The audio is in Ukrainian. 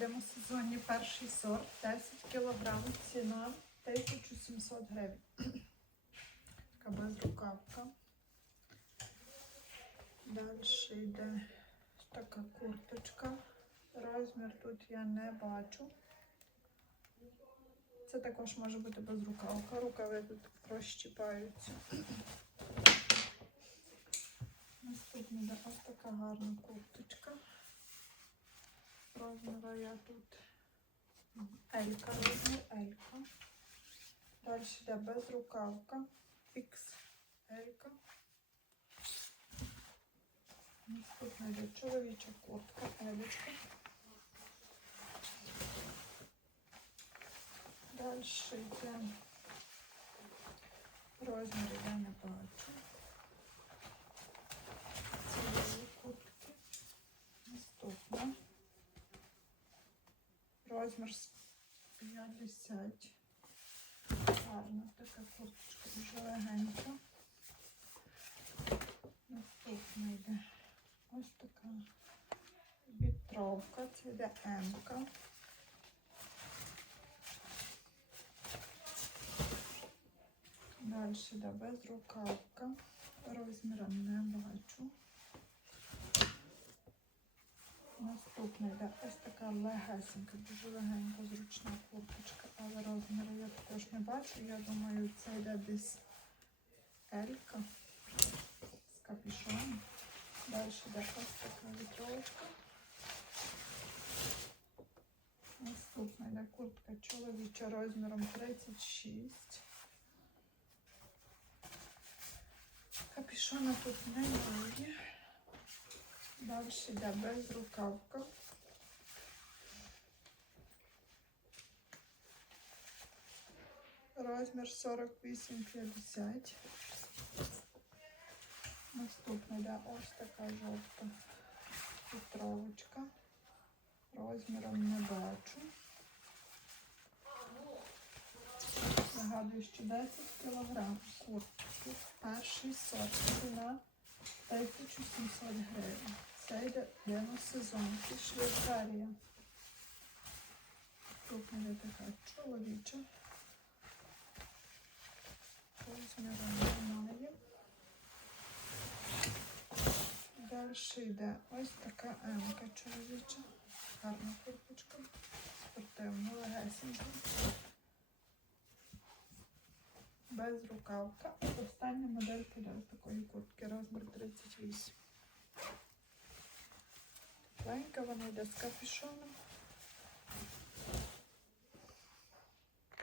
йдемо сезонні перший сорт, 10 кг, ціна 1700 гривень. Така безрукавка. Далі йде така курточка. Розмір тут я не бачу. Це також може бути безрукавка. Рукави тут розщіпаються. Наступна ось така гарна курточка. Розміру я тут Елька, розмір Елька. Далі йде безрукавка. X Елька. Наступна йде чоловіча куртка, Елечка. Далі йде розмір я Розмір 50. Гарна така курточка, дуже легенька. Наступна йде ось така вітровка, це йде М-ка. Далі йде безрукавка. Розміру не бачу. Наступна йде ось така легесенька, дуже легенька, зручна курточка, але розміру я також не бачу. Я думаю, це йде десь Елька з капюшоном. Далі йде ось така вітровочка. Наступна йде куртка чоловіча розміром 36. Капюшона тут немає. Далі йде безрукавка. Розмір 48-50. Наступна йде ось така жовта петровочка. Розміром не бачу. Нагадую, що 10 кг куртки. Перший сорт. Ціна 1700 гривень. Це йде деносезонки Швейцарія. Йде така чоловіча. Розміру немає. Далі йде ось така емка чоловіча. Гарна курточка. Спортивна, легесенька. Безрукавка. Остання модель піде такої куртки, розмір 38. Тепленька, вона йде з капюшоном.